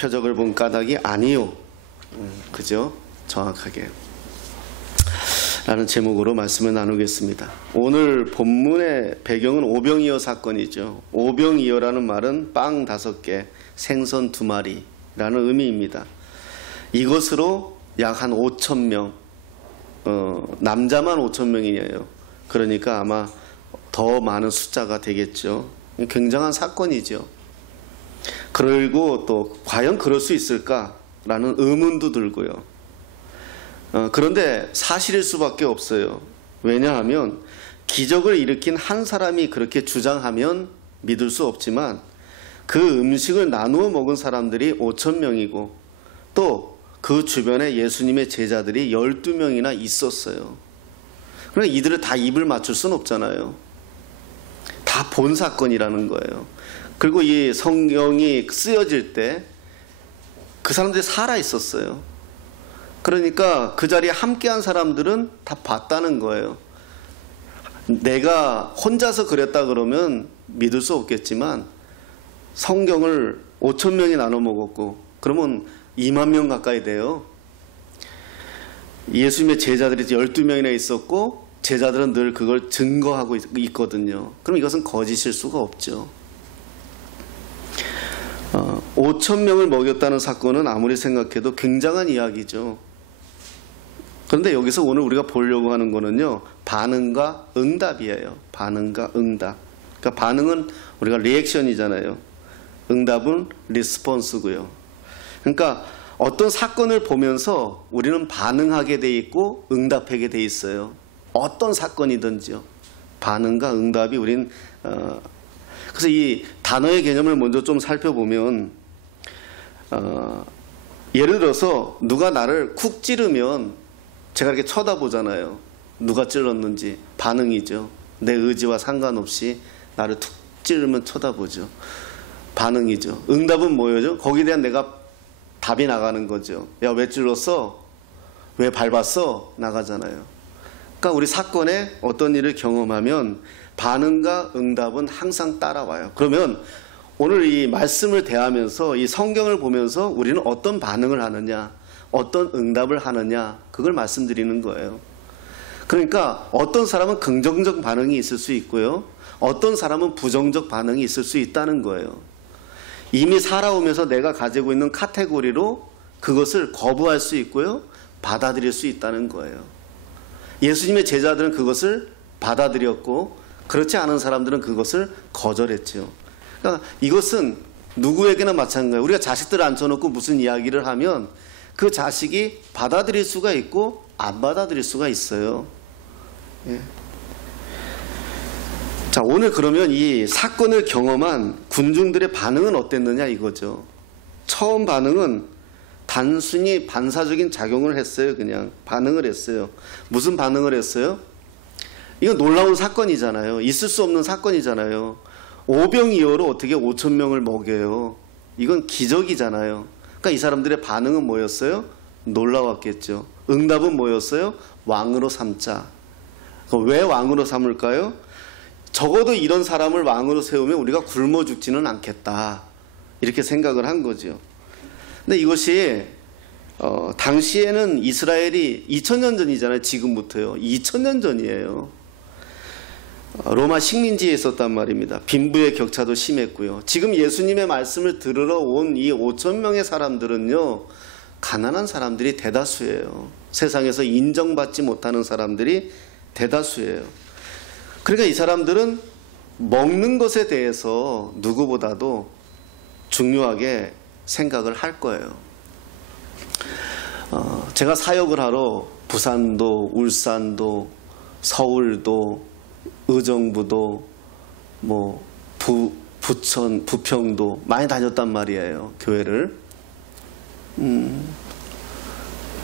표적을 본 까닭이 아니요. 그죠? 정확하게. 라는 제목으로 말씀을 나누겠습니다. 오늘 본문의 배경은 오병이어 사건이죠. 오병이어라는 말은 빵 5개, 생선 2마리라는 의미입니다. 이것으로 약 한 5,000명, 남자만 5,000명이에요. 그러니까 아마 더 많은 숫자가 되겠죠. 굉장한 사건이죠. 그리고 또 과연 그럴 수 있을까라는 의문도 들고요. 그런데 사실일 수밖에 없어요. 왜냐하면 기적을 일으킨 한 사람이 그렇게 주장하면 믿을 수 없지만 그 음식을 나누어 먹은 사람들이 5,000명이고 또 그 주변에 예수님의 제자들이 12명이나 있었어요. 그러니까 이들을 다 입을 맞출 수는 없잖아요. 다 본 사건이라는 거예요. 그리고 이 성경이 쓰여질 때 그 사람들이 살아 있었어요. 그러니까 그 자리에 함께한 사람들은 다 봤다는 거예요. 내가 혼자서 그랬다 그러면 믿을 수 없겠지만 성경을 5,000명이 나눠 먹었고 그러면 2만 명 가까이 돼요. 예수님의 제자들이 12명이나 있었고 제자들은 늘 그걸 증거하고 있거든요. 그럼 이것은 거짓일 수가 없죠. 5,000명을 먹였다는 사건은 아무리 생각해도 굉장한 이야기죠. 그런데 여기서 오늘 우리가 보려고 하는 거는요, 반응과 응답이에요. 반응과 응답. 그러니까 반응은 우리가 리액션이잖아요. 응답은 리스폰스고요. 그러니까 어떤 사건을 보면서 우리는 반응하게 돼 있고 응답하게 돼 있어요. 어떤 사건이든지요. 반응과 응답이 우린 그래서 이 단어의 개념을 먼저 좀 살펴보면 예를 들어서 누가 나를 쿡 찌르면 제가 이렇게 쳐다보잖아요. 누가 찔렀는지. 반응이죠. 내 의지와 상관없이 나를 툭 찌르면 쳐다보죠. 반응이죠. 응답은 뭐예요? 거기에 대한 내가 답이 나가는 거죠. 야, 왜 찔렀어? 왜 밟았어? 나가잖아요. 그러니까 우리 사건에 어떤 일을 경험하면 반응과 응답은 항상 따라와요. 그러면 오늘 이 말씀을 대하면서 이 성경을 보면서 우리는 어떤 반응을 하느냐, 어떤 응답을 하느냐, 그걸 말씀드리는 거예요. 그러니까 어떤 사람은 긍정적 반응이 있을 수 있고요. 어떤 사람은 부정적 반응이 있을 수 있다는 거예요. 이미 살아오면서 내가 가지고 있는 카테고리로 그것을 거부할 수 있고요. 받아들일 수 있다는 거예요. 예수님의 제자들은 그것을 받아들였고 그렇지 않은 사람들은 그것을 거절했죠. 그러니까 이것은 누구에게나 마찬가지예요. 우리가 자식들을 앉혀놓고 무슨 이야기를 하면 그 자식이 받아들일 수가 있고 안 받아들일 수가 있어요. 예. 자, 오늘 그러면 이 사건을 경험한 군중들의 반응은 어땠느냐 이거죠. 처음 반응은 단순히 반사적인 작용을 했어요. 그냥 반응을 했어요. 무슨 반응을 했어요? 이건 놀라운 사건이잖아요. 있을 수 없는 사건이잖아요. 오병이어로 어떻게 5,000명을 먹여요? 이건 기적이잖아요. 그러니까 이 사람들의 반응은 뭐였어요? 놀라웠겠죠. 응답은 뭐였어요? 왕으로 삼자. 왜 왕으로 삼을까요? 적어도 이런 사람을 왕으로 세우면 우리가 굶어 죽지는 않겠다. 이렇게 생각을 한 거죠. 근데 이것이 당시에는 이스라엘이 2000년 전이잖아요. 지금부터요. 2000년 전이에요. 로마 식민지에 있었단 말입니다. 빈부의 격차도 심했고요. 지금 예수님의 말씀을 들으러 온 이 5,000명의 사람들은요, 가난한 사람들이 대다수예요. 세상에서 인정받지 못하는 사람들이 대다수예요. 그러니까 이 사람들은 먹는 것에 대해서 누구보다도 중요하게 생각을 할 거예요. 제가 사역을 하러 부산도, 울산도, 서울도, 의정부도, 부천, 부평도 많이 다녔단 말이에요. 교회를.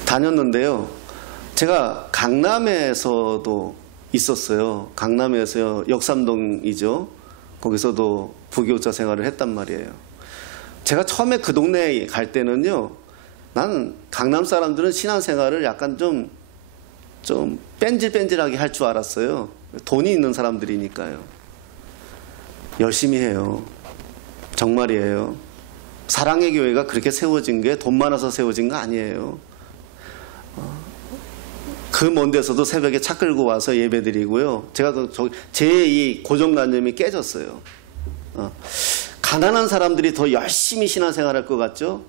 다녔는데요. 제가 강남에서도 있었어요. 강남에서 역삼동이죠. 거기서도 부교육자 생활을 했단 말이에요. 제가 처음에 그 동네에 갈 때는요, 나는 강남 사람들은 신앙생활을 약간 좀 뺀질뺀질하게 할 줄 알았어요. 돈이 있는 사람들이니까요. 열심히 해요. 정말이에요. 사랑의 교회가 그렇게 세워진 게 돈 많아서 세워진 거 아니에요. 그 먼 데서도 새벽에 차 끌고 와서 예배 드리고요. 제가 제 이 고정관념이 깨졌어요. 가난한 사람들이 더 열심히 신앙생활할 것 같죠?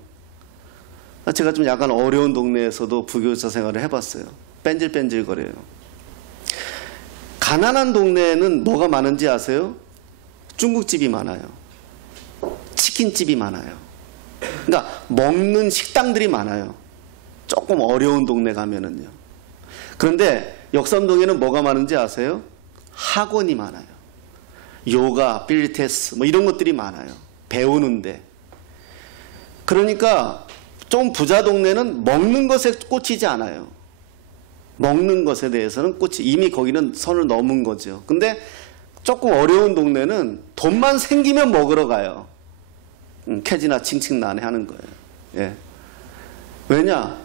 제가 좀 약간 어려운 동네에서도 부교사 생활을 해봤어요. 뺀질뺀질거려요. 가난한 동네에는 뭐가 많은지 아세요? 중국집이 많아요. 치킨집이 많아요. 그러니까 먹는 식당들이 많아요. 조금 어려운 동네 가면은요. 그런데 역삼동에는 뭐가 많은지 아세요? 학원이 많아요. 요가, 필라테스 뭐 이런 것들이 많아요. 배우는데. 그러니까 좀 부자 동네는 먹는 것에 꽂히지 않아요. 먹는 것에 대해서는 이미 거기는 선을 넘은 거죠. 근데 조금 어려운 동네는 돈만 생기면 먹으러 가요. 캐지나 칭칭나네 하는 거예요. 예. 왜냐?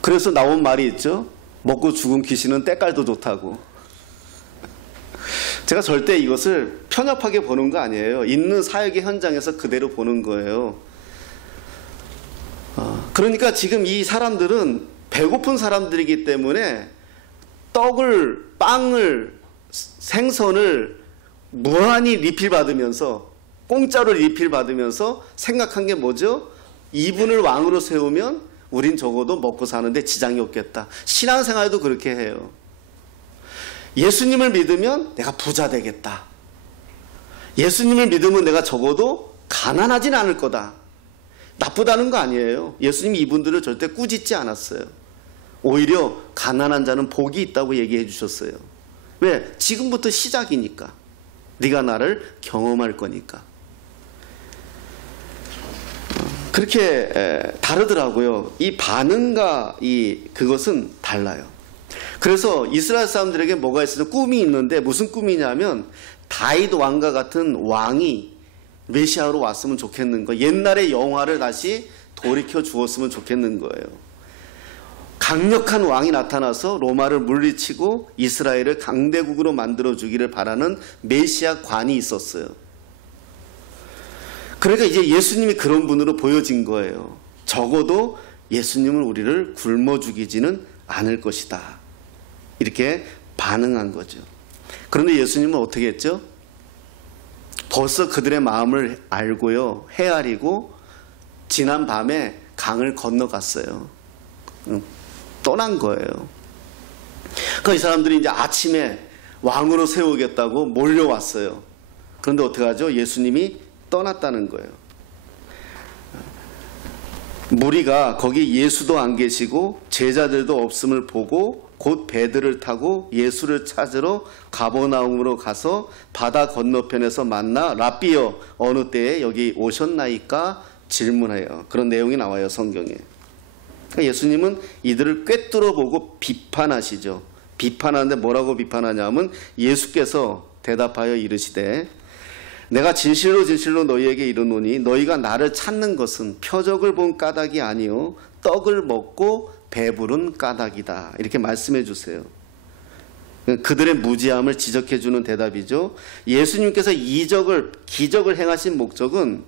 그래서 나온 말이 있죠. 먹고 죽은 귀신은 때깔도 좋다고. 제가 절대 이것을 편협하게 보는 거 아니에요. 있는 사역의 현장에서 그대로 보는 거예요. 그러니까 지금 이 사람들은 배고픈 사람들이기 때문에 떡을, 빵을, 생선을 무한히 리필 받으면서, 공짜로 리필 받으면서 생각한 게 뭐죠? 이분을 왕으로 세우면 우린 적어도 먹고 사는데 지장이 없겠다. 신앙생활도 그렇게 해요. 예수님을 믿으면 내가 부자 되겠다. 예수님을 믿으면 내가 적어도 가난하진 않을 거다. 나쁘다는 거 아니에요. 예수님이 이분들을 절대 꾸짖지 않았어요. 오히려 가난한 자는 복이 있다고 얘기해 주셨어요. 왜? 지금부터 시작이니까. 네가 나를 경험할 거니까. 그렇게 다르더라고요. 이 반응과 그것은 달라요. 그래서 이스라엘 사람들에게 뭐가 있어서 꿈이 있는데 무슨 꿈이냐면 다윗 왕과 같은 왕이 메시아로 왔으면 좋겠는 거예요. 옛날의 영화를 다시 돌이켜 주었으면 좋겠는 거예요. 강력한 왕이 나타나서 로마를 물리치고 이스라엘을 강대국으로 만들어주기를 바라는 메시아 관이 있었어요. 그러니까 이제 예수님이 그런 분으로 보여진 거예요. 적어도 예수님은 우리를 굶어 죽이지는 않을 것이다. 이렇게 반응한 거죠. 그런데 예수님은 어떻게 했죠? 벌써 그들의 마음을 알고요. 헤아리고 지난 밤에 강을 건너갔어요. 떠난 거예요. 그러니까 이 사람들이 이제 아침에 왕으로 세우겠다고 몰려왔어요. 그런데 어떻게 하죠? 예수님이 떠났다는 거예요. 무리가 거기 예수도 안 계시고 제자들도 없음을 보고 곧 배들을 타고 예수를 찾으러 가버나움으로 가서 바다 건너편에서 만나 랍비여 어느 때에 여기 오셨나이까 질문해요. 그런 내용이 나와요, 성경에. 그러니까 예수님은 이들을 꿰뚫어 보고 비판하시죠. 비판하는데 뭐라고 비판하냐면 예수께서 대답하여 이르시되 내가 진실로 진실로 너희에게 이르노니 너희가 나를 찾는 것은 표적을 본 까닭이 아니요 떡을 먹고 배부른 까닭이다. 이렇게 말씀해 주세요. 그들의 무지함을 지적해 주는 대답이죠. 예수님께서 기적을 행하신 목적은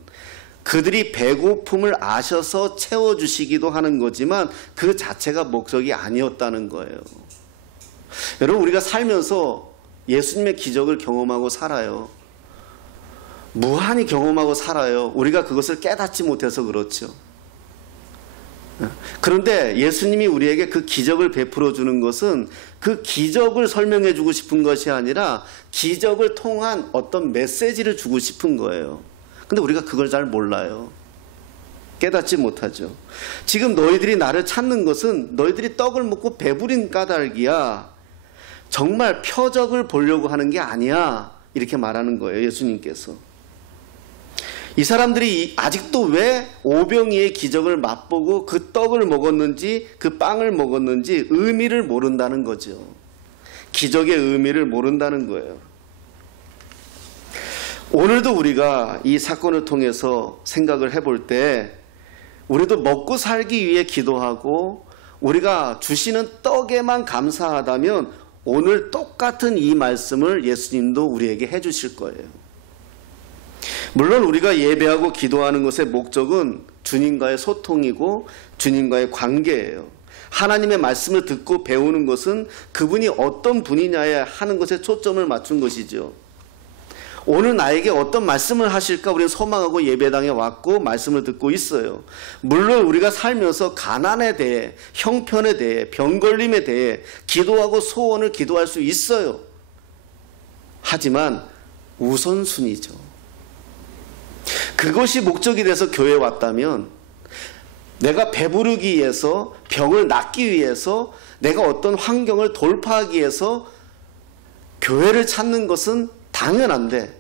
그들이 배고픔을 아셔서 채워주시기도 하는 거지만 그 자체가 목적이 아니었다는 거예요. 여러분, 우리가 살면서 예수님의 기적을 경험하고 살아요. 무한히 경험하고 살아요. 우리가 그것을 깨닫지 못해서 그렇죠. 그런데 예수님이 우리에게 그 기적을 베풀어 주는 것은 그 기적을 설명해 주고 싶은 것이 아니라 기적을 통한 어떤 메시지를 주고 싶은 거예요. 근데 우리가 그걸 잘 몰라요. 깨닫지 못하죠. 지금 너희들이 나를 찾는 것은 너희들이 떡을 먹고 배부린 까닭이야. 정말 표적을 보려고 하는 게 아니야. 이렇게 말하는 거예요, 예수님께서. 이 사람들이 아직도 왜 오병이의 기적을 맛보고 그 떡을 먹었는지 그 빵을 먹었는지 의미를 모른다는 거죠. 기적의 의미를 모른다는 거예요. 오늘도 우리가 이 사건을 통해서 생각을 해볼 때 우리도 먹고 살기 위해 기도하고 우리가 주시는 떡에만 감사하다면 오늘 똑같은 이 말씀을 예수님도 우리에게 해주실 거예요. 물론 우리가 예배하고 기도하는 것의 목적은 주님과의 소통이고 주님과의 관계예요. 하나님의 말씀을 듣고 배우는 것은 그분이 어떤 분이냐에 하는 것에 초점을 맞춘 것이죠. 오늘 나에게 어떤 말씀을 하실까 우리는 소망하고 예배당에 왔고 말씀을 듣고 있어요. 물론 우리가 살면서 가난에 대해, 형편에 대해, 병걸림에 대해 기도하고 소원을 기도할 수 있어요. 하지만 우선순위죠. 그것이 목적이 돼서 교회에 왔다면 내가 배부르기 위해서, 병을 낫기 위해서, 내가 어떤 환경을 돌파하기 위해서 교회를 찾는 것은 당연한데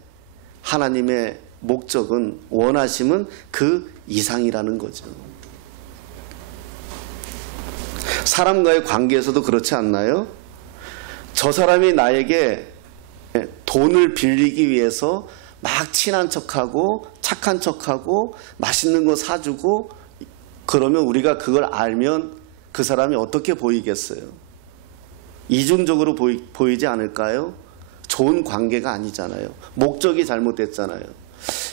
하나님의 목적은, 원하심은 그 이상이라는 거죠. 사람과의 관계에서도 그렇지 않나요? 저 사람이 나에게 돈을 빌리기 위해서 막 친한 척하고 착한 척하고 맛있는 거 사주고 그러면 우리가 그걸 알면 그 사람이 어떻게 보이겠어요? 이중적으로 보이지 않을까요? 좋은 관계가 아니잖아요. 목적이 잘못됐잖아요.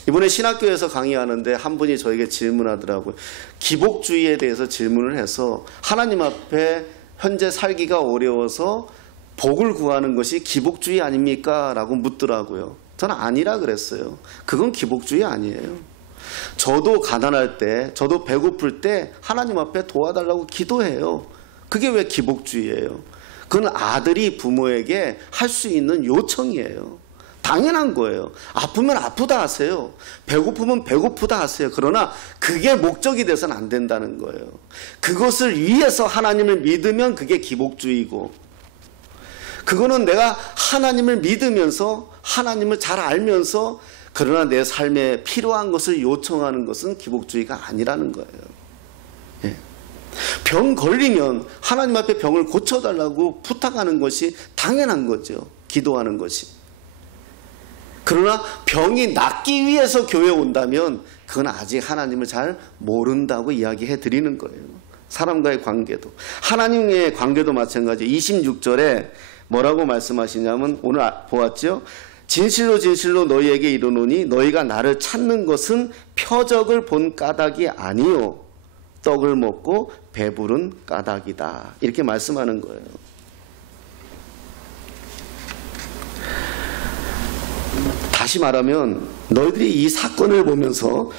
이번에 신학교에서 강의하는데 한 분이 저에게 질문하더라고요. 기복주의에 대해서 질문을 해서 하나님 앞에 현재 살기가 어려워서 복을 구하는 것이 기복주의 아닙니까? 라고 묻더라고요. 저는 아니라 그랬어요. 그건 기복주의 아니에요. 저도 가난할 때, 저도 배고플 때 하나님 앞에 도와달라고 기도해요. 그게 왜 기복주의예요? 그건 아들이 부모에게 할 수 있는 요청이에요. 당연한 거예요. 아프면 아프다 하세요. 배고프면 배고프다 하세요. 그러나 그게 목적이 돼서는 안 된다는 거예요. 그것을 위해서 하나님을 믿으면 그게 기복주의고, 그거는 내가 하나님을 믿으면서 하나님을 잘 알면서 그러나 내 삶에 필요한 것을 요청하는 것은 기복주의가 아니라는 거예요. 예. 병 걸리면 하나님 앞에 병을 고쳐달라고 부탁하는 것이 당연한 거죠. 기도하는 것이. 그러나 병이 낫기 위해서 교회에 온다면 그건 아직 하나님을 잘 모른다고 이야기해 드리는 거예요. 사람과의 관계도, 하나님의 관계도 마찬가지. 26절에 뭐라고 말씀하시냐면 오늘 보았죠? 진실로 진실로 너희에게 이르노니 너희가 나를 찾는 것은 표적을 본 까닭이 아니요 떡을 먹고 배부른 까닭이다. 이렇게 말씀하는 거예요. 다시 말하면 너희들이 이 사건을 보면서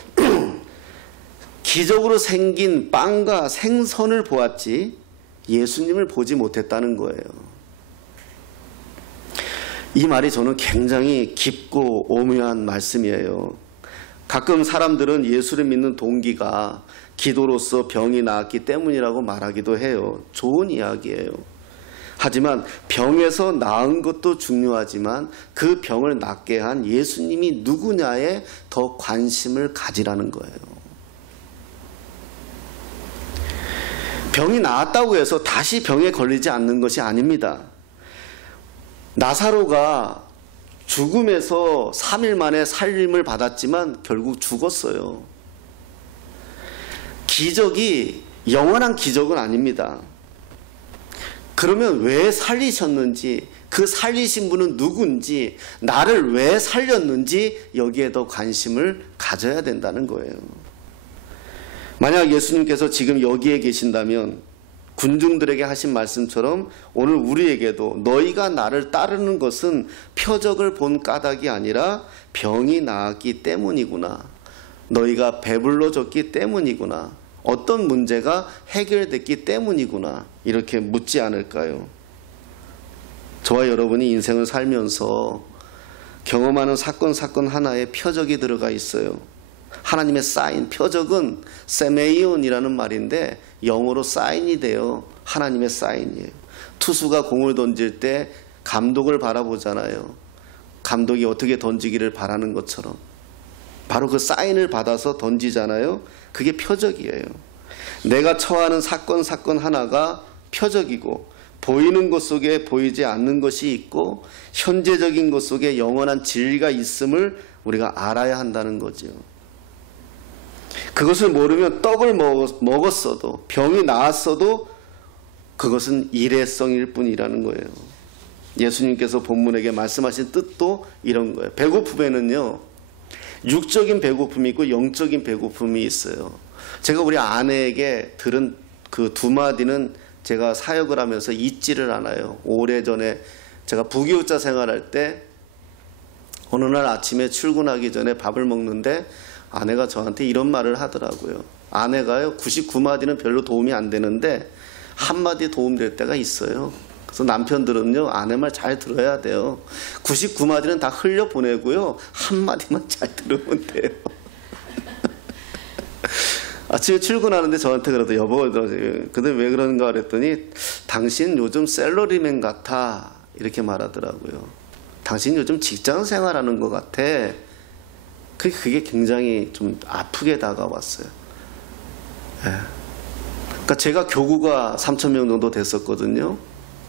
기적으로 생긴 빵과 생선을 보았지 예수님을 보지 못했다는 거예요. 이 말이 저는 굉장히 깊고 오묘한 말씀이에요. 가끔 사람들은 예수를 믿는 동기가 기도로서 병이 나았기 때문이라고 말하기도 해요. 좋은 이야기예요. 하지만 병에서 나은 것도 중요하지만 그 병을 낫게 한 예수님이 누구냐에 더 관심을 가지라는 거예요. 병이 나았다고 해서 다시 병에 걸리지 않는 것이 아닙니다. 나사로가 죽음에서 3일 만에 살림을 받았지만 결국 죽었어요. 기적이 영원한 기적은 아닙니다. 그러면 왜 살리셨는지, 그 살리신 분은 누군지, 나를 왜 살렸는지 여기에 더 관심을 가져야 된다는 거예요. 만약 예수님께서 지금 여기에 계신다면 군중들에게 하신 말씀처럼 오늘 우리에게도 너희가 나를 따르는 것은 표적을 본 까닭이 아니라 병이 나았기 때문이구나. 너희가 배불러졌기 때문이구나. 어떤 문제가 해결됐기 때문이구나. 이렇게 묻지 않을까요? 저와 여러분이 인생을 살면서 경험하는 사건 하나에 표적이 들어가 있어요. 하나님의 사인, 표적은 세메이온이라는 말인데 영어로 사인이 돼요. 하나님의 사인이에요. 투수가 공을 던질 때 감독을 바라보잖아요. 감독이 어떻게 던지기를 바라는 것처럼 바로 그 사인을 받아서 던지잖아요. 그게 표적이에요. 내가 처하는 사건 하나가 표적이고, 보이는 것 속에 보이지 않는 것이 있고 현재적인 것 속에 영원한 진리가 있음을 우리가 알아야 한다는 거죠. 그것을 모르면 떡을 먹었어도, 병이 나았어도 그것은 일회성일 뿐이라는 거예요. 예수님께서 본문에게 말씀하신 뜻도 이런 거예요. 배고픔에는요, 육적인 배고픔이 있고 영적인 배고픔이 있어요. 제가 우리 아내에게 들은 그 두 마디는 제가 사역을 하면서 잊지를 않아요. 오래전에 제가 부교육자 생활할 때 어느 날 아침에 출근하기 전에 밥을 먹는데 아내가 저한테 이런 말을 하더라고요. 아내가요, 99마디는 별로 도움이 안 되는데 한마디 도움될 때가 있어요. 그래서 남편들은요, 아내 말 잘 들어야 돼요. 99마디는 다 흘려보내고요, 한마디만 잘 들으면 돼요. 아침에 출근하는데 저한테 그러더, 여보, 근데 왜 그런가 그랬더니, 당신 요즘 샐러리맨 같아. 이렇게 말하더라고요. 당신 요즘 직장 생활하는 것 같아. 그게 굉장히 좀 아프게 다가왔어요. 예. 그러니까 제가 교구가 3,000명 정도 됐었거든요.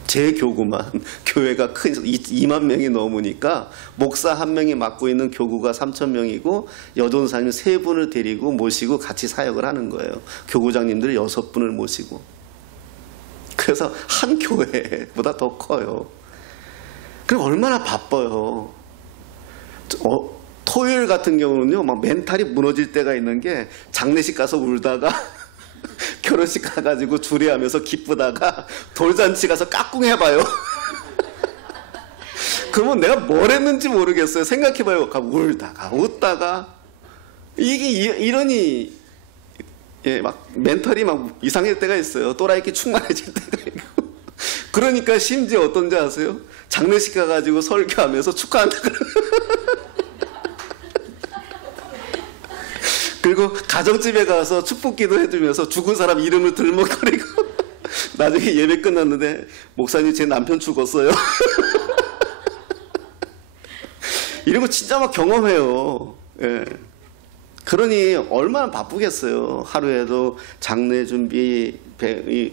제 교구만 교회가 큰 2만 명이 넘으니까 목사 한 명이 맡고 있는 교구가 3,000명이고 여전사님 3분을 데리고 모시고 같이 사역을 하는 거예요. 교구장님들 6분을 모시고. 그래서 한 교회보다 더 커요. 그럼 얼마나 바빠요. 토요일 같은 경우는요, 막 멘탈이 무너질 때가 있는 게, 장례식 가서 울다가 결혼식 가가지고 주례하면서 기쁘다가 돌잔치 가서 까꿍 해봐요. 그러면 내가 뭘 했는지 모르겠어요. 생각해봐요. 울다가 웃다가 이게 이러니, 예, 막 멘탈이 막 이상할 때가 있어요. 또라이끼 충만해질 때가 있고. 그러니까 심지어 어떤지 아세요? 장례식 가가지고 설교하면서 축하한다 그리고 가정집에 가서 축복기도 해주면서 죽은 사람 이름을 들먹거리고 나중에 예배 끝났는데, 목사님 제 남편 죽었어요. 이런 거 진짜 막 경험해요. 예. 그러니 얼마나 바쁘겠어요. 하루에도 장례 준비,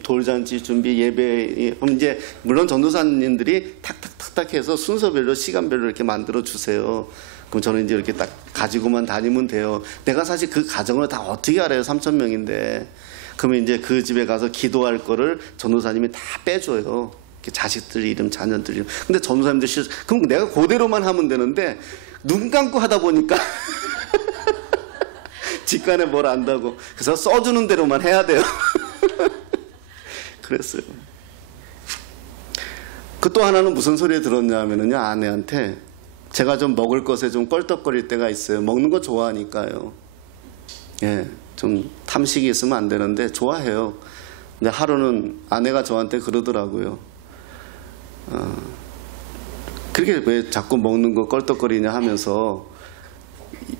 돌잔치 준비, 예배. 이제 물론 전도사님들이 탁탁탁탁 해서 순서별로 시간별로 이렇게 만들어 주세요. 그럼 저는 이제 이렇게 딱 가지고만 다니면 돼요. 내가 사실 그 가정을 다 어떻게 알아요? 3,000명인데. 그러면 이제 그 집에 가서 기도할 거를 전도사님이 다 빼줘요. 자식들 이름, 자녀들 이름. 근데 전도사님들 그럼 내가 그대로만 하면 되는데, 눈 감고 하다 보니까 직관에 뭘 안다고. 그래서 써주는 대로만 해야 돼요. 그랬어요. 그 또 하나는 무슨 소리 들었냐면요, 아내한테 제가 좀 먹을 것에 좀 껄떡거릴 때가 있어요. 먹는 거 좋아하니까요. 예, 좀 탐식이 있으면 안 되는데 좋아해요. 근데 하루는 아내가 저한테 그러더라고요. 그렇게 왜 자꾸 먹는 거 껄떡거리냐 하면서,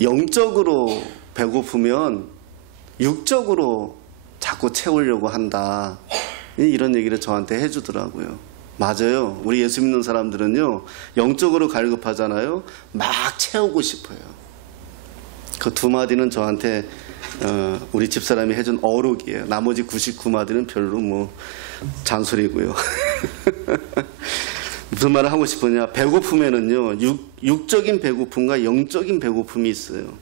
영적으로 배고프면 육적으로 자꾸 채우려고 한다. 이런 얘기를 저한테 해주더라고요. 맞아요. 우리 예수 믿는 사람들은요, 영적으로 갈급하잖아요. 막 채우고 싶어요. 그 두 마디는 저한테 우리 집사람이 해준 어록이에요. 나머지 99마디는 별로 뭐 잔소리고요. 무슨 말을 하고 싶으냐, 배고픔에는요, 육적인 배고픔과 영적인 배고픔이 있어요.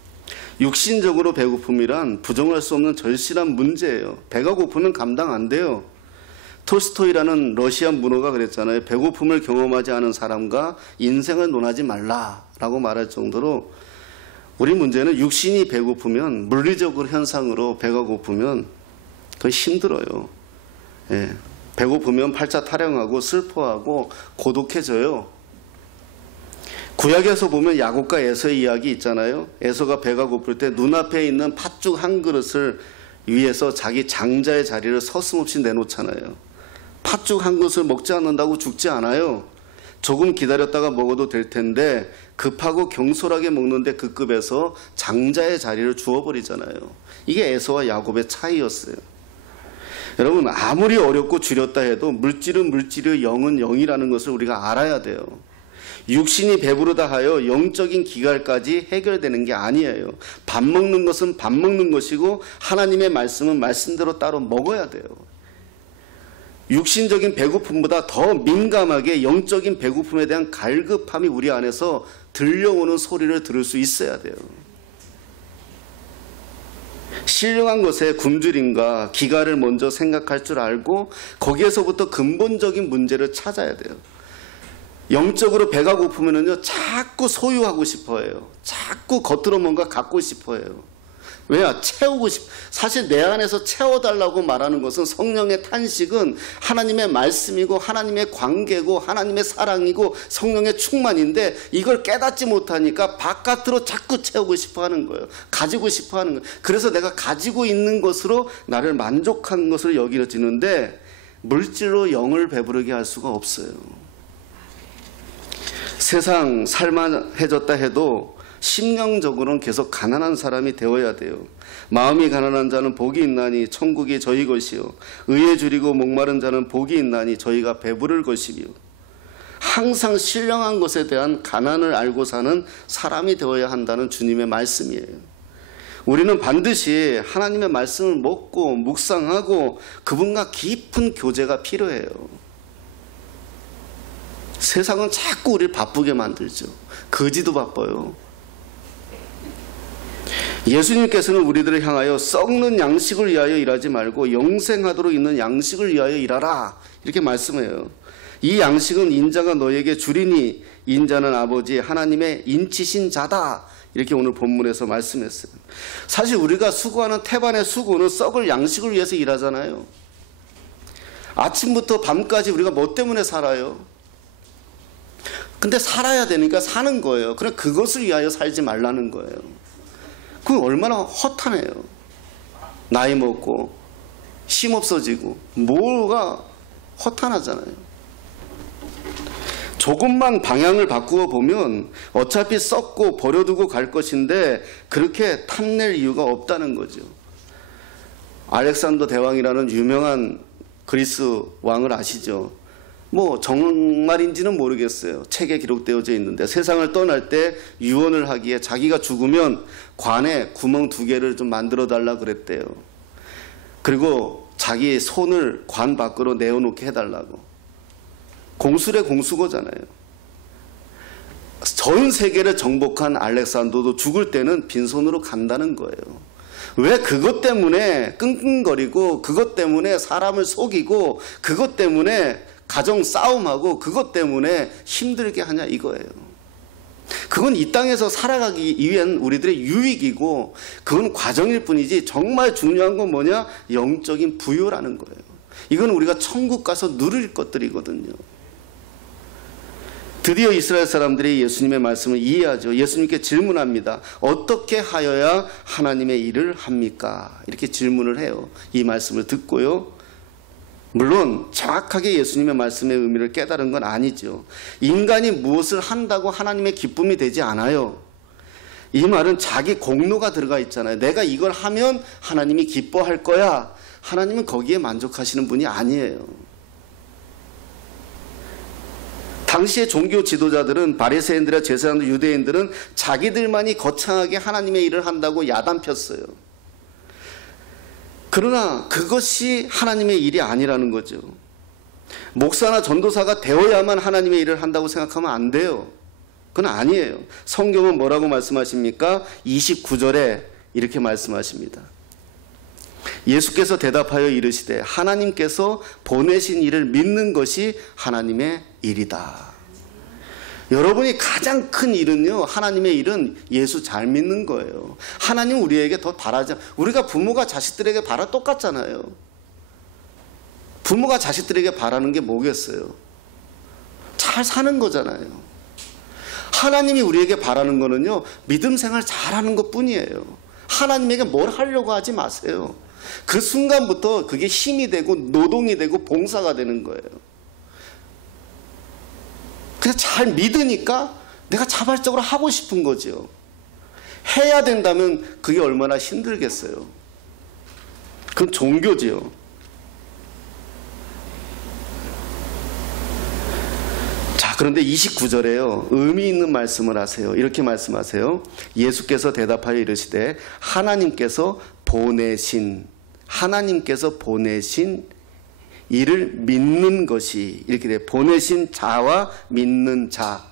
육신적으로 배고픔이란 부정할 수 없는 절실한 문제예요. 배가 고프면 감당 안 돼요. 톨스토이라는 러시아 문호가 그랬잖아요. 배고픔을 경험하지 않은 사람과 인생을 논하지 말라라고 말할 정도로, 우리 문제는 육신이 배고프면, 물리적으로 현상으로 배가 고프면 그거 힘들어요. 예. 배고프면 팔자 타령하고 슬퍼하고 고독해져요. 구약에서 보면 야곱과 에서의 이야기 있잖아요. 에서가 배가 고플 때 눈앞에 있는 팥죽 한 그릇을 위해서 자기 장자의 자리를 서슴없이 내놓잖아요. 팥죽 한 그릇을 먹지 않는다고 죽지 않아요. 조금 기다렸다가 먹어도 될 텐데 급하고 경솔하게 먹는데 그 급에서 장자의 자리를 주어버리잖아요. 이게 에서와 야곱의 차이였어요. 여러분, 아무리 어렵고 줄였다 해도 물질은 물질이요 영은 영이라는 것을 우리가 알아야 돼요. 육신이 배부르다 하여 영적인 기갈까지 해결되는 게 아니에요. 밥 먹는 것은 밥 먹는 것이고 하나님의 말씀은 말씀대로 따로 먹어야 돼요. 육신적인 배고픔보다 더 민감하게 영적인 배고픔에 대한 갈급함이 우리 안에서 들려오는 소리를 들을 수 있어야 돼요. 신령한 것에 굶주림과 기갈을 먼저 생각할 줄 알고 거기에서부터 근본적인 문제를 찾아야 돼요. 영적으로 배가 고프면은요, 자꾸 소유하고 싶어 해요. 자꾸 겉으로 뭔가 갖고 싶어 해요. 왜냐? 사실 내 안에서 채워달라고 말하는 것은, 성령의 탄식은 하나님의 말씀이고 하나님의 관계고 하나님의 사랑이고 성령의 충만인데, 이걸 깨닫지 못하니까 바깥으로 자꾸 채우고 싶어 하는 거예요. 가지고 싶어 하는 거예요. 그래서 내가 가지고 있는 것으로 나를 만족한 것으로 여기지는데, 물질로 영을 배부르게 할 수가 없어요. 세상 살만해졌다 해도 심령적으로는 계속 가난한 사람이 되어야 돼요. 마음이 가난한 자는 복이 있나니 천국이 저희 것이요, 의에 줄이고 목마른 자는 복이 있나니 저희가 배부를 것이며, 항상 신령한 것에 대한 가난을 알고 사는 사람이 되어야 한다는 주님의 말씀이에요. 우리는 반드시 하나님의 말씀을 먹고 묵상하고 그분과 깊은 교제가 필요해요. 세상은 자꾸 우리를 바쁘게 만들죠. 거지도 바빠요. 예수님께서는 우리들을 향하여 썩는 양식을 위하여 일하지 말고 영생하도록 있는 양식을 위하여 일하라, 이렇게 말씀해요. 이 양식은 인자가 너에게 주리니 인자는 아버지 하나님의 인치신 자다, 이렇게 오늘 본문에서 말씀했어요. 사실 우리가 수고하는 태반의 수고는 썩을 양식을 위해서 일하잖아요. 아침부터 밤까지 우리가 뭐 때문에 살아요? 근데 살아야 되니까 사는 거예요. 그럼 그것을 위하여 살지 말라는 거예요. 그건 얼마나 허탄해요. 나이 먹고 힘 없어지고 뭐가 허탄하잖아요. 조금만 방향을 바꾸어 보면 어차피 썩고 버려두고 갈 것인데 그렇게 탐낼 이유가 없다는 거죠. 알렉산더 대왕이라는 유명한 그리스 왕을 아시죠? 뭐 정말인지는 모르겠어요. 책에 기록되어져 있는데, 세상을 떠날 때 유언을 하기에 자기가 죽으면 관에 구멍 2개를 좀 만들어 달라 그랬대요. 그리고 자기 손을 관 밖으로 내어놓게 해달라고. 공술의 공수거잖아요. 전 세계를 정복한 알렉산더도 죽을 때는 빈손으로 간다는 거예요. 왜 그것 때문에 끙끙거리고, 그것 때문에 사람을 속이고, 그것 때문에 가정 싸움하고, 그것 때문에 힘들게 하냐 이거예요. 그건 이 땅에서 살아가기 위한 우리들의 유익이고, 그건 과정일 뿐이지 정말 중요한 건 뭐냐? 영적인 부유라는 거예요. 이건 우리가 천국 가서 누릴 것들이거든요. 드디어 이스라엘 사람들이 예수님의 말씀을 이해하죠. 예수님께 질문합니다. 어떻게 하여야 하나님의 일을 합니까? 이렇게 질문을 해요. 이 말씀을 듣고요, 물론 정확하게 예수님의 말씀의 의미를 깨달은 건 아니죠. 인간이 무엇을 한다고 하나님의 기쁨이 되지 않아요. 이 말은 자기 공로가 들어가 있잖아요. 내가 이걸 하면 하나님이 기뻐할 거야. 하나님은 거기에 만족하시는 분이 아니에요. 당시의 종교 지도자들은, 바리새인들과 제사장들, 유대인들은 자기들만이 거창하게 하나님의 일을 한다고 야단 폈어요. 그러나 그것이 하나님의 일이 아니라는 거죠. 목사나 전도사가 되어야만 하나님의 일을 한다고 생각하면 안 돼요. 그건 아니에요. 성경은 뭐라고 말씀하십니까? 29절에 이렇게 말씀하십니다. 예수께서 대답하여 이르시되 하나님께서 보내신 일을 믿는 것이 하나님의 일이다. 여러분이 가장 큰 일은요, 하나님의 일은 예수 잘 믿는 거예요. 하나님 우리에게 더 바라지, 우리가 부모가 자식들에게 바라 똑같잖아요. 부모가 자식들에게 바라는 게 뭐겠어요? 잘 사는 거잖아요. 하나님이 우리에게 바라는 거는요, 믿음 생활 잘하는 것 뿐이에요. 하나님에게 뭘 하려고 하지 마세요. 그 순간부터 그게 힘이 되고 노동이 되고 봉사가 되는 거예요. 그냥 잘 믿으니까 내가 자발적으로 하고 싶은 거죠. 해야 된다면 그게 얼마나 힘들겠어요. 그건 종교지요. 자, 그런데 29절에요, 의미 있는 말씀을 하세요. 이렇게 말씀하세요. 예수께서 대답하여 이르시되 하나님께서 보내신 이를 믿는 것이, 이렇게 돼. 보내신 자와 믿는 자.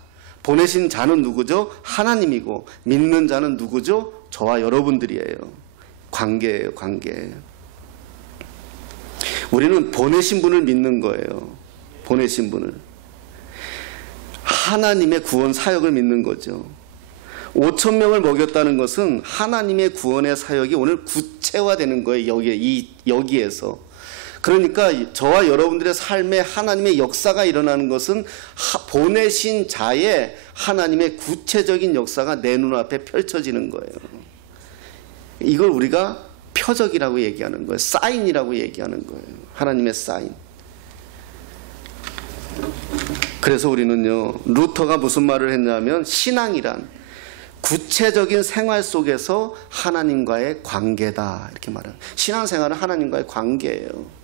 보내신 자는 누구죠? 하나님이고, 믿는 자는 누구죠? 저와 여러분들이에요. 관계예요, 관계. 우리는 보내신 분을 믿는 거예요. 보내신 분을. 하나님의 구원 사역을 믿는 거죠. 5천 명을 먹였다는 것은 하나님의 구원의 사역이 오늘 구체화되는 거예요. 여기에서. 그러니까 저와 여러분들의 삶에 하나님의 역사가 일어나는 것은 보내신 자의 하나님의 구체적인 역사가 내 눈앞에 펼쳐지는 거예요. 이걸 우리가 표적이라고 얘기하는 거예요. 사인이라고 얘기하는 거예요. 하나님의 사인. 그래서 우리는요, 루터가 무슨 말을 했냐면 신앙이란 구체적인 생활 속에서 하나님과의 관계다 이렇게 말해요. 신앙생활은 하나님과의 관계예요.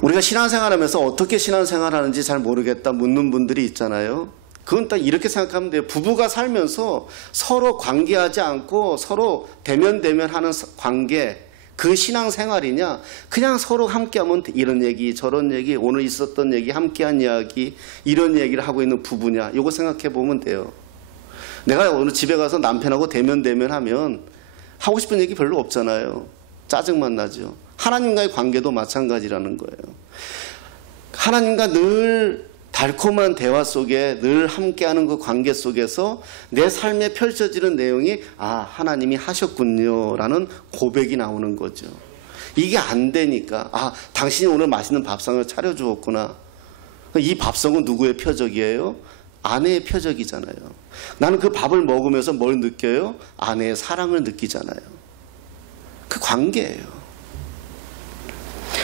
우리가 신앙생활하면서 어떻게 신앙생활하는지 잘 모르겠다 묻는 분들이 있잖아요. 그건 딱 이렇게 생각하면 돼요. 부부가 살면서 서로 관계하지 않고 서로 대면하는 관계, 그 신앙생활이냐? 그냥 서로 함께하면 이런 얘기 저런 얘기 오늘 있었던 얘기 함께한 이야기 이런 얘기를 하고 있는 부부냐? 이거 생각해 보면 돼요. 내가 오늘 집에 가서 남편하고 대면하면 하고 싶은 얘기 별로 없잖아요. 짜증만 나죠. 하나님과의 관계도 마찬가지라는 거예요. 하나님과 늘 달콤한 대화 속에 늘 함께하는 그 관계 속에서 내 삶에 펼쳐지는 내용이 하나님이 하셨군요 라는 고백이 나오는 거죠. 이게 안 되니까 당신이 오늘 맛있는 밥상을 차려주었구나. 이 밥상은 누구의 표적이에요? 아내의 표적이잖아요. 나는 그 밥을 먹으면서 뭘 느껴요? 아내의 사랑을 느끼잖아요. 그 관계예요.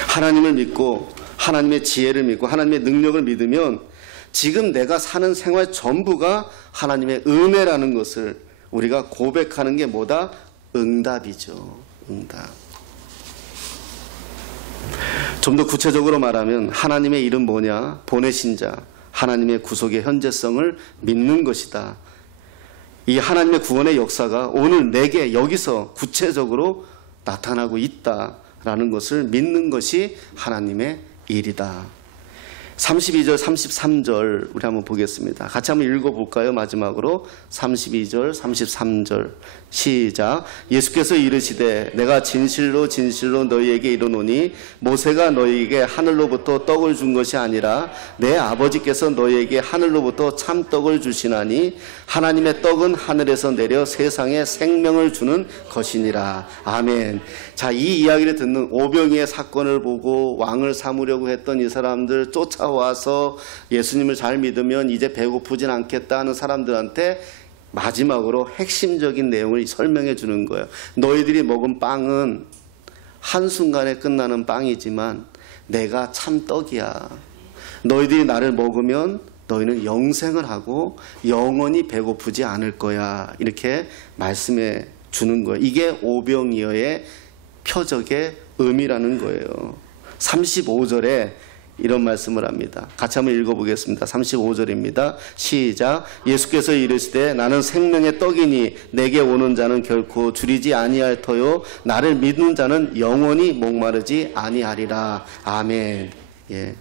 하나님을 믿고 하나님의 지혜를 믿고 하나님의 능력을 믿으면 지금 내가 사는 생활 전부가 하나님의 은혜라는 것을 우리가 고백하는 게 뭐다? 응답이죠. 응답. 좀 더 구체적으로 말하면 하나님의 일은 뭐냐? 보내신 자, 하나님의 구속의 현재성을 믿는 것이다. 이 하나님의 구원의 역사가 오늘 내게 여기서 구체적으로 나타나고 있다라는 것을 믿는 것이 하나님의 일이다. 32절 33절 우리 한번 보겠습니다. 같이 한번 읽어볼까요? 마지막으로 32절 33절 시작. 예수께서 이르시되 내가 진실로 너희에게 이르노니 모세가 너희에게 하늘로부터 떡을 준 것이 아니라 내 아버지께서 너희에게 하늘로부터 참떡을 주시나니 하나님의 떡은 하늘에서 내려 세상에 생명을 주는 것이니라. 아멘. 자, 이 이야기를 듣는 오병이의 사건을 보고 왕을 삼으려고 했던 이 사람들 쫓아와서 예수님을 잘 믿으면 이제 배고프진 않겠다 하는 사람들한테 마지막으로 핵심적인 내용을 설명해 주는 거예요. 너희들이 먹은 빵은 한순간에 끝나는 빵이지만 내가 참 떡이야. 너희들이 나를 먹으면 너희는 영생을 하고 영원히 배고프지 않을 거야. 이렇게 말씀해 주는 거예요. 이게 오병이어의 표적의 의미라는 거예요. 35절에 이런 말씀을 합니다. 같이 한번 읽어보겠습니다. 35절입니다. 시작. 예수께서 이르시되 나는 생명의 떡이니 내게 오는 자는 결코 줄이지 아니할 터요 나를 믿는 자는 영원히 목마르지 아니하리라. 아멘. 예.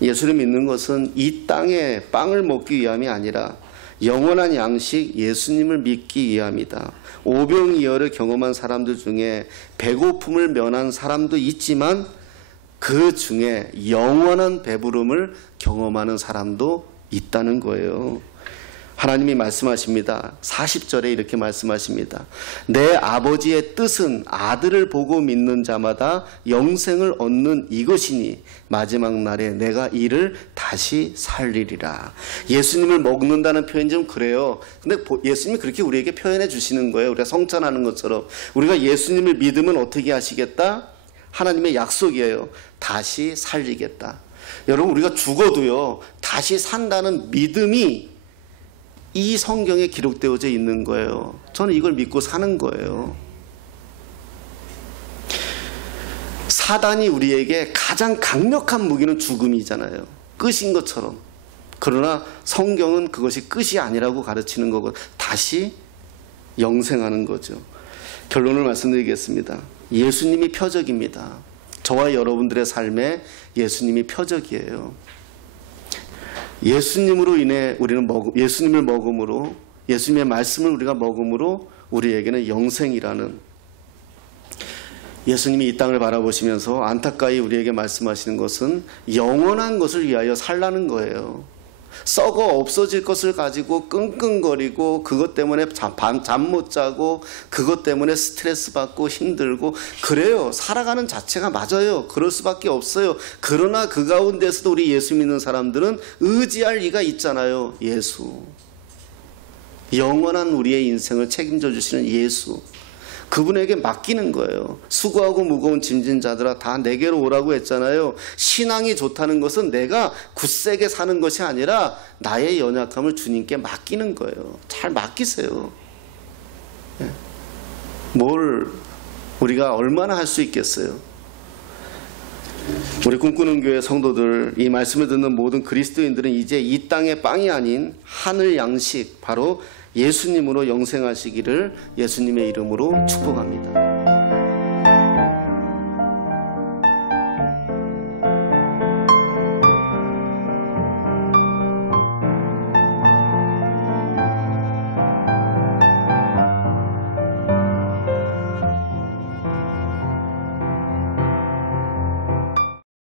예수를 믿는 것은 이 땅에 빵을 먹기 위함이 아니라 영원한 양식 예수님을 믿기 위함이다. 오병이어를 경험한 사람들 중에 배고픔을 면한 사람도 있지만 그 중에 영원한 배부름을 경험하는 사람도 있다는 거예요. 하나님이 말씀하십니다. 40절에 이렇게 말씀하십니다. 내 아버지의 뜻은 아들을 보고 믿는 자마다 영생을 얻는 이것이니 마지막 날에 내가 이를 다시 살리리라. 예수님을 먹는다는 표현이 좀 그래요. 근데 예수님이 그렇게 우리에게 표현해 주시는 거예요. 우리가 성찬하는 것처럼. 우리가 예수님을 믿으면 어떻게 하시겠다? 하나님의 약속이에요. 다시 살리겠다. 여러분, 우리가 죽어도요 다시 산다는 믿음이 이 성경에 기록되어져 있는 거예요. 저는 이걸 믿고 사는 거예요. 사단이 우리에게 가장 강력한 무기는 죽음이잖아요. 끝인 것처럼. 그러나 성경은 그것이 끝이 아니라고 가르치는 거고 다시 영생하는 거죠. 결론을 말씀드리겠습니다. 예수님이 표적입니다. 저와 여러분들의 삶에 예수님이 표적이에요. 예수님으로 인해 우리는 예수님을 먹음으로, 예수님의 말씀을 우리가 먹음으로 우리에게는 영생이라는 예수님이 이 땅을 바라보시면서 안타까이 우리에게 말씀하시는 것은 영원한 것을 위하여 살라는 거예요. 썩어 없어질 것을 가지고 끙끙거리고 그것 때문에 잠 못 자고 그것 때문에 스트레스 받고 힘들고 그래요. 살아가는 자체가 맞아요. 그럴 수밖에 없어요. 그러나 그 가운데서도 우리 예수 믿는 사람들은 의지할 리가 있잖아요. 예수. 영원한 우리의 인생을 책임져 주시는 예수. 그분에게 맡기는 거예요. 수고하고 무거운 짐진 자들아 다 내게로 오라고 했잖아요. 신앙이 좋다는 것은 내가 굳세게 사는 것이 아니라 나의 연약함을 주님께 맡기는 거예요. 잘 맡기세요. 뭘 우리가 얼마나 할 수 있겠어요. 우리 꿈꾸는 교회 성도들, 이 말씀을 듣는 모든 그리스도인들은 이제 이 땅의 빵이 아닌 하늘 양식, 바로 예수님으로 영생하시기를 예수님의 이름으로 축복합니다.